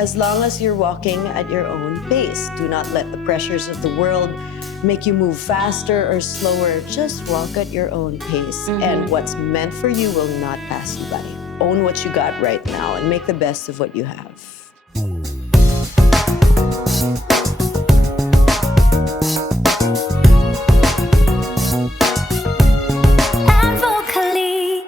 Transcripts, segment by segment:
as long as you're walking at your own pace. Do not let the pressures of the world make you move faster or slower. Just walk at your own pace. And what's meant for you will not pass you by. Own what you got right now and make the best of what you have. Advocally.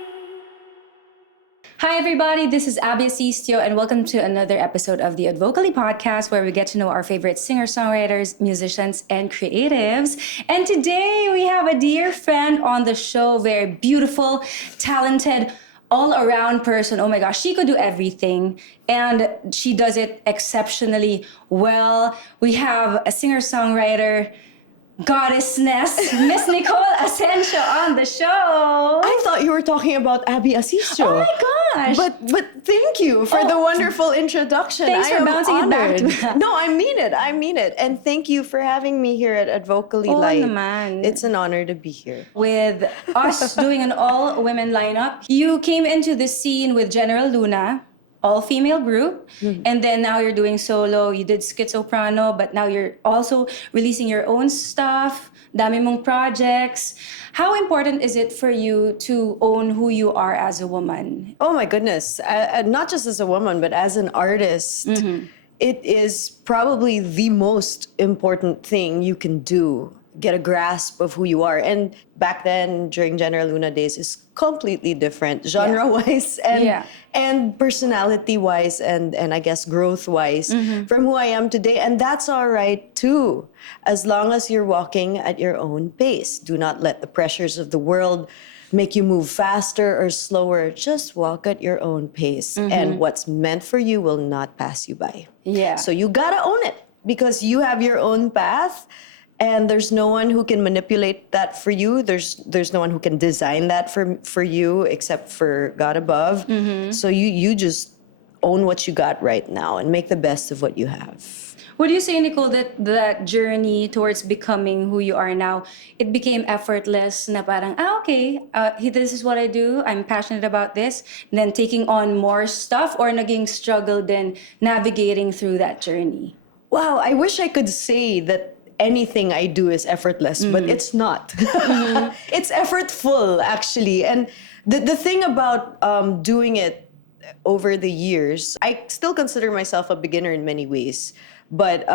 Hi everybody, this is Abby Asensio and welcome to another episode of the Advocally podcast where we get to know our favorite singer-songwriters, musicians, and creatives. And today we have a dear friend on the show, very beautiful, talented, all-around person. Oh my gosh, she could do everything and she does it exceptionally well. We have a singer-songwriter, goddessness, Miss Nicole Asensio on the show. I thought you were talking about Abby Asensio. Oh my gosh. But thank you for the wonderful introduction. Thanks for bouncing it back to honored. back. No, I mean it. And thank you for having me here at Advocally. Oo naman. It's an honor to be here. With us doing an all-women lineup, you came into the scene with General Luna, all-female group, and then now you're doing solo. You did Schizoprano, but now you're also releasing your own stuff, dami mong projects. How important is it for you to own who you are as a woman? Oh my goodness. Not just as a woman, but as an artist, it is probably the most important thing you can do. Get a grasp of who you are. And back then, during General Luna days, is completely different, genre-wise and personality-wise and I guess growth-wise from who I am today. And that's all right too, as long as you're walking at your own pace. Do not let the pressures of the world make you move faster or slower. Just walk at your own pace. And what's meant for you will not pass you by. Yeah. So you gotta own it because you have your own path. And there's no one who can manipulate that for you. There's no one who can design that for you except for God above. So you just own what you got right now and make the best of what you have. Would you say, Nicole, that journey towards becoming who you are now, it became effortless na parang, okay, this is what I do, I'm passionate about this, and then taking on more stuff, or naging struggle then navigating through that journey? Wow, I wish I could say that anything I do is effortless, but it's not. It's effortful, actually. And the thing about doing it over the years, I still consider myself a beginner in many ways. But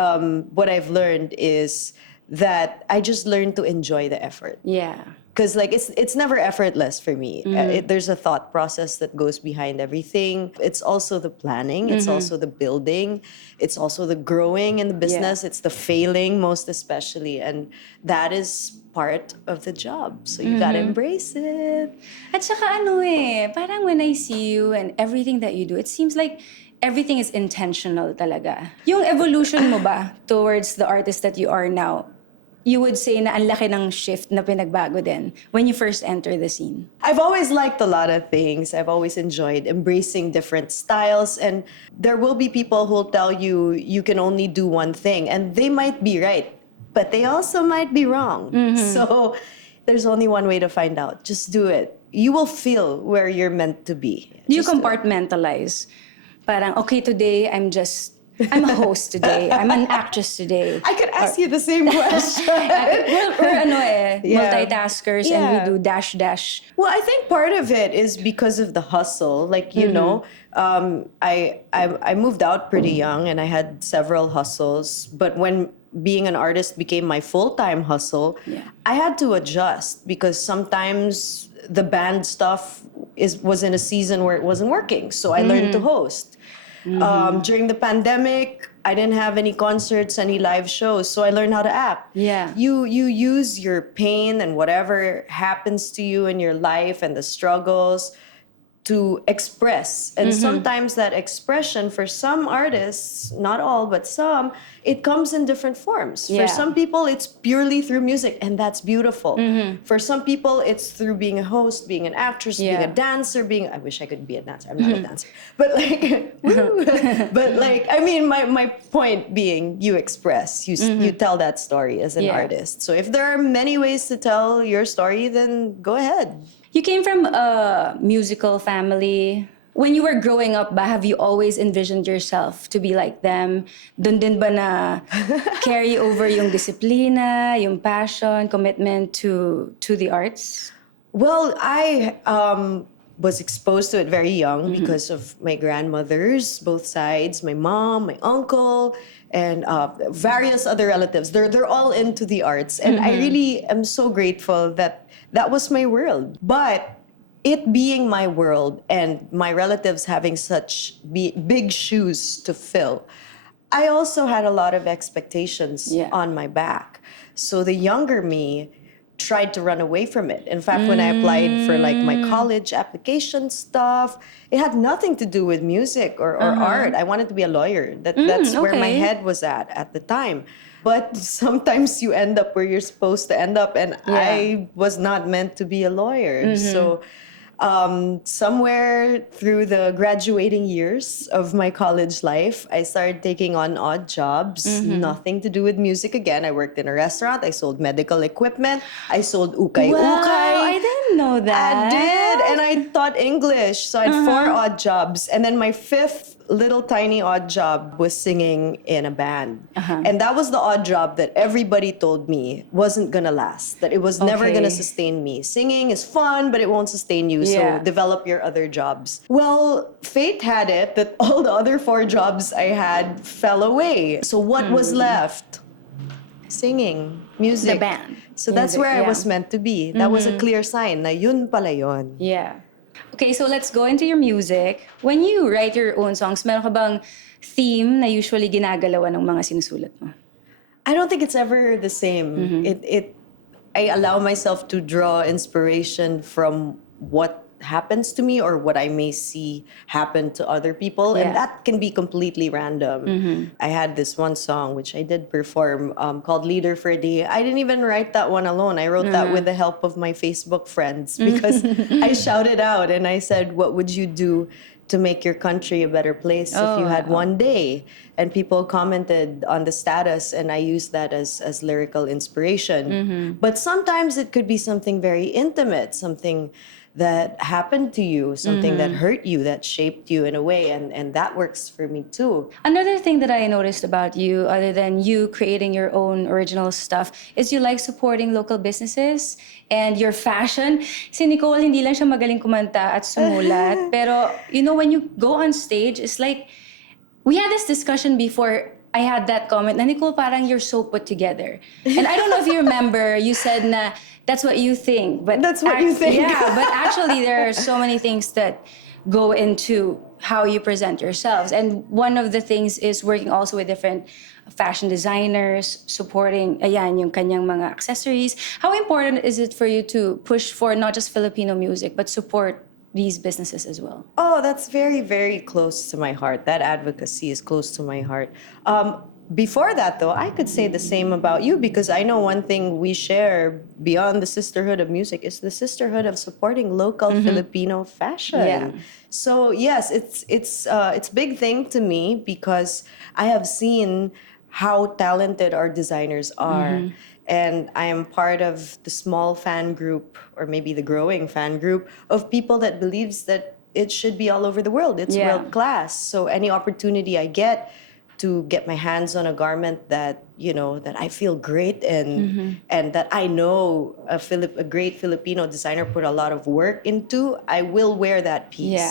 what I've learned is that I just learned to enjoy the effort. Yeah. Because it's never effortless for me. There's a thought process that goes behind everything. It's also the planning. It's also the building. It's also the growing in the business. It's the failing, most especially. And that is part of the job. So you gotta embrace it. At saka parang when I see you and everything that you do, it seems like everything is intentional talaga. Yung evolution mo ba towards the artist that you are now, you would say na ang laki ng shift na pinagbago din when you first enter the scene? I've always liked a lot of things. I've always enjoyed embracing different styles. And there will be people who'll tell you you can only do one thing. And they might be right, but they also might be wrong. So there's only one way to find out. Just do it. You will feel where you're meant to be. Do you Just do it. compartmentalize? Parang, okay, today I'm a host today. I'm an actress today. I could ask you the same question. We're multitaskers and Yeah. we do dash. Well, I think part of it is because of the hustle. Like, you know, I moved out pretty young and I had several hustles. But when being an artist became my full-time hustle, I had to adjust because sometimes the band stuff was in a season where it wasn't working. So I learned to host. During the pandemic, I didn't have any concerts, any live shows, so I learned how to act. Yeah. You use your pain and whatever happens to you in your life and the struggles to express. And sometimes that expression for some artists, not all, but some, it comes in different forms. Yeah. For some people, it's purely through music, and that's beautiful. For some people, it's through being a host, being an actress, being a dancer, I wish I could be a dancer. I'm not a dancer. But I mean, my point being, you express, you tell that story as an artist. So if there are many ways to tell your story, then go ahead. You came from a musical family. when you were growing up ba, have you always envisioned yourself to be like them? Dun din ba na carry over yung disiplina, yung passion, commitment to the arts? Well, I was exposed to it very young because of my grandmothers, both sides, my mom, my uncle, and various other relatives. They're all into the arts, and I really am so grateful that that was my world. But it being my world and my relatives having such big shoes to fill, I also had a lot of expectations Yeah. on my back. So the younger me tried to run away from it. In fact, when I applied for like my college application stuff, it had nothing to do with music or art. I wanted to be a lawyer. That's where my okay. head was at the time. But sometimes you end up where you're supposed to end up, and Yeah. I was not meant to be a lawyer. So somewhere through the graduating years of my college life, I started taking on odd jobs, nothing to do with music again. I worked in a restaurant. I sold medical equipment. I sold ukay-ukay. Wow, I didn't know that. I did, and I taught English. So I had 4 odd jobs. And then my 5th little tiny odd job was singing in a band. And that was the odd job that everybody told me wasn't gonna last, that it was never Okay. gonna sustain me. Singing is fun, but it won't sustain you, Yeah. so develop your other jobs. Well, fate had it that all the other 4 jobs I had fell away. So what was left? Singing, music. The band. So that's Music, where I yeah. was meant to be. That was a clear sign na yun pala yun. Yeah. Okay, so let's go into your music. When you write your own songs, meron ka bang theme na usually ginagalawan ng mga sinusulat mo? I don't think it's ever the same. I allow myself to draw inspiration from what happens to me or what I may see happen to other people, Yeah. and that can be completely random. I had this one song which I did perform called "Leader for a Day." I didn't even write that one alone. I wrote that with the help of my Facebook friends because I shouted out and I said, "What would you do to make your country a better place if you had one day?" And people commented on the status, and I used that as lyrical inspiration. But sometimes it could be something very intimate, something that happened to you, something that hurt you, that shaped you in a way, and that works for me too. Another thing that I noticed about you, other than you creating your own original stuff, is you like supporting local businesses and your fashion. Si Nicole, hindi lang siya magaling kumanta at sumulat. Pero, you know, when you go on stage, it's like, we had this discussion before I had that comment na, Nicole, parang you're so put together. And I don't know if you remember, you said na that's what you think. But That's what you think. Yeah, but actually there are so many things that go into how you present yourselves. And one of the things is working also with different fashion designers, supporting, ayan, yung kanyang mga accessories. How important is it for you to push for not just Filipino music, but support these businesses as well? Oh, that's very, very close to my heart. That advocacy is close to my heart. Before that, though, I could say the same about you because I know one thing we share beyond the sisterhood of music is the sisterhood of supporting local Filipino fashion. Yeah. So yes, it's big thing to me because I have seen how talented our designers are. And I am part of the small fan group, or maybe the growing fan group, of people that believes that it should be all over the world. It's Yeah. world class. So any opportunity I get to get my hands on a garment that, you know, that I feel great in and that I know a great Filipino designer put a lot of work into, I will wear that piece. Yeah.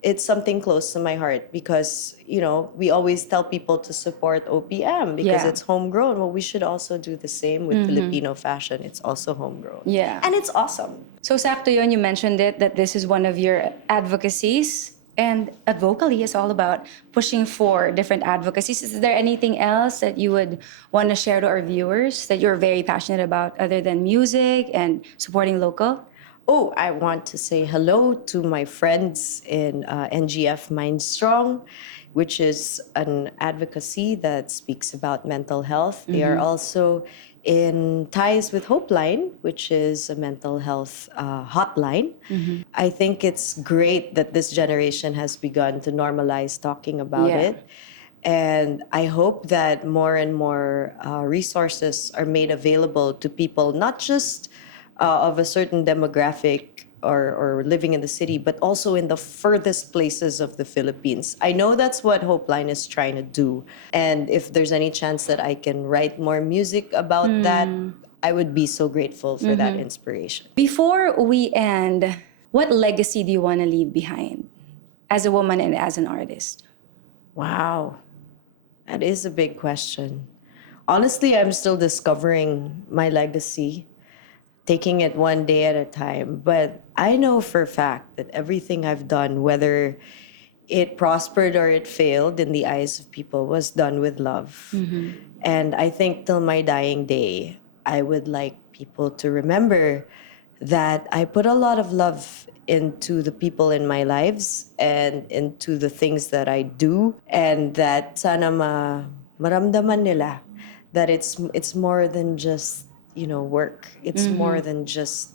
It's something close to my heart because, you know, we always tell people to support OPM because Yeah. it's homegrown. Well, we should also do the same with Filipino fashion. It's also homegrown. Yeah. And it's awesome. So sakto yun, you mentioned it, that this is one of your advocacies. And Advocally is all about pushing for different advocacies. Is there anything else that you would want to share to our viewers that you're very passionate about other than music and supporting local? Oh, I want to say hello to my friends in NGF Mind Strong, which is an advocacy that speaks about mental health. They are also in Ties with Hopeline, which is a mental health hotline. I think it's great that this generation has begun to normalize talking about Yeah. it. And I hope that more and more resources are made available to people, not just of a certain demographic or living in the city, but also in the furthest places of the Philippines. I know that's what Hope Line is trying to do. And if there's any chance that I can write more music about that, I would be so grateful for that inspiration. Before we end, what legacy do you want to leave behind as a woman and as an artist? Wow, that is a big question. Honestly, I'm still discovering my legacy, taking it one day at a time. But I know for a fact that everything I've done, whether it prospered or it failed in the eyes of people, was done with love. And I think till my dying day, I would like people to remember that I put a lot of love into the people in my lives and into the things that I do, and that sana maramdaman nila that it's more than just, work. It's more than just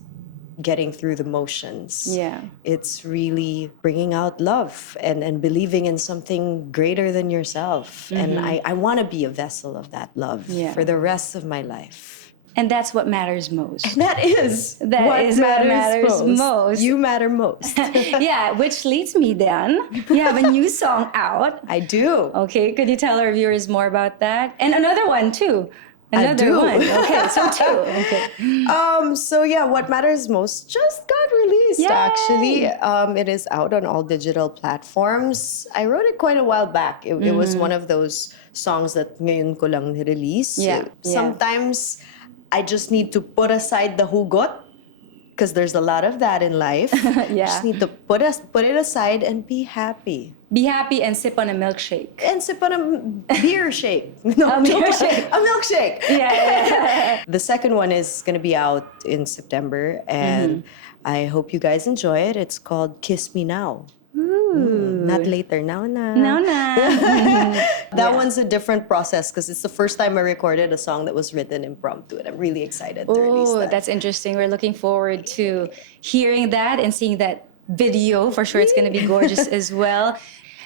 getting through the motions. Yeah. It's really bringing out love and believing in something greater than yourself. And I want to be a vessel of that love for the rest of my life. And that's what matters most. And that is what matters most. You matter most. Yeah, which leads me then. You have a new song out. I do. Okay, could you tell our viewers more about that? And another one too. I do. One. Okay, so two. Okay. So yeah, What Matters Most just got released. Yay! Actually. It is out on all digital platforms. I wrote it quite a while back. It was one of those songs that ngayon ko lang nirelease. Yeah. Sometimes I just need to put aside the hugot, because there's a lot of that in life. Yeah. Just need to put it aside and be happy. Be happy and sip on a milkshake. And sip on a beer shake. No, A beer shake. A milkshake. Yeah. The second one is going to be out in September, and I hope you guys enjoy it. It's called Kiss Me Now. Not later, now na. No, no. That one's a different process because it's the first time I recorded a song that was written impromptu, and I'm really excited to release Oh, that. that's interesting. We're looking forward to hearing that and seeing that video. For sure, it's going to be gorgeous as well.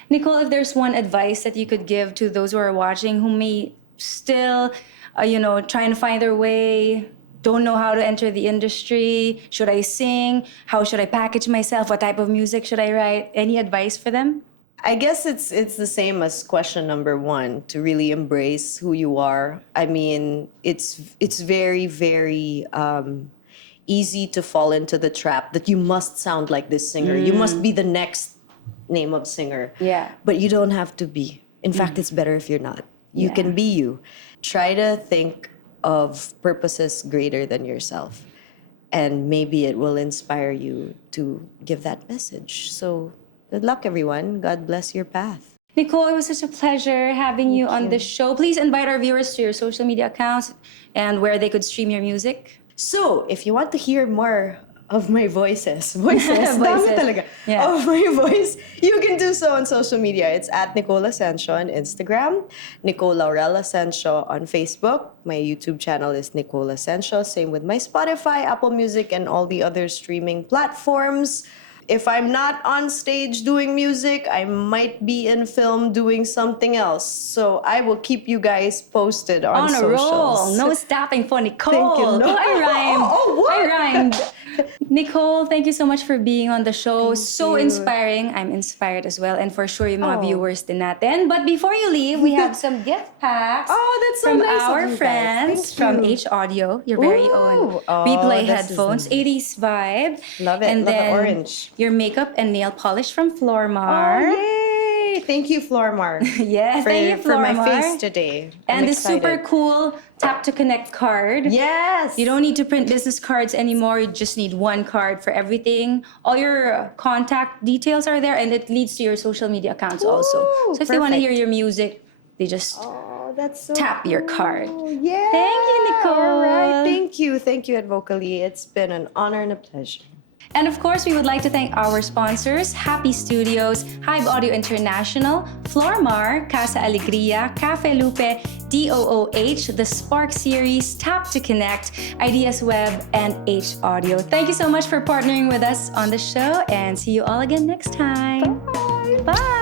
Nicole, if there's one advice that you could give to those who are watching who may still, trying to find their way, don't know how to enter the industry, should I sing? How should I package myself? What type of music should I write? Any advice for them? I guess it's the same as question number one, to really embrace who you are. I mean, it's very, very easy to fall into the trap that you must sound like this singer. You must be the next name of singer. Yeah. But you don't have to be. In fact, it's better if you're not. You can be you. Try to think of purposes greater than yourself. And maybe it will inspire you to give that message. So good luck, everyone. God bless your path. Nicole, it was such a pleasure having you on the show. Please invite our viewers to your social media accounts and where they could stream your music. So, if you want to hear more of my voices, dami talaga, Yeah. of my voice, you can do so on social media. It's at Nicole Asensio on Instagram, Nicole Laurel Asensio on Facebook. My YouTube channel is Nicole Asensio. Same with my Spotify, Apple Music, and all the other streaming platforms. If I'm not on stage doing music, I might be in film doing something else. So I will keep you guys posted on On a socials. roll. No stopping for Nicole. Thank you. No. Oh, I rhymed. Oh, what? I rhymed. Nicole, thank you so much for being on the show. Thank So you. inspiring. I'm inspired as well. And for sure, yung mga viewers din natin. But before you leave, we have some gift packs That's so from nice of our you guys. friends Thank from you. H Audio, your very own replay this is headphones, nice. 80s vibe. Love it. And Love the then orange. your makeup and nail polish from Flormar. Yay! Thank you, Flormar. Yes, thank you, for my Flormar. face today. And I'm the excited. super cool Tap to Connect card. Yes. You don't need to print business cards anymore. You just need one card for everything. All your contact details are there, and it leads to your social media accounts also. So if they want to hear perfect. your music, they just That's so tap your cool. card. Yeah. Thank you, Nicole. All right. Thank you, Advocally. It's been an honor and a pleasure. And of course, we would like to thank our sponsors, Happy Studios, Hive Audio International, Flormar, Casa Alegria, Cafe Lupe, DOOH, The Spark Series, Tap to Connect, Ideas Web, and H Audio. Thank you so much for partnering with us on the show, and see you all again next time. Bye. Bye.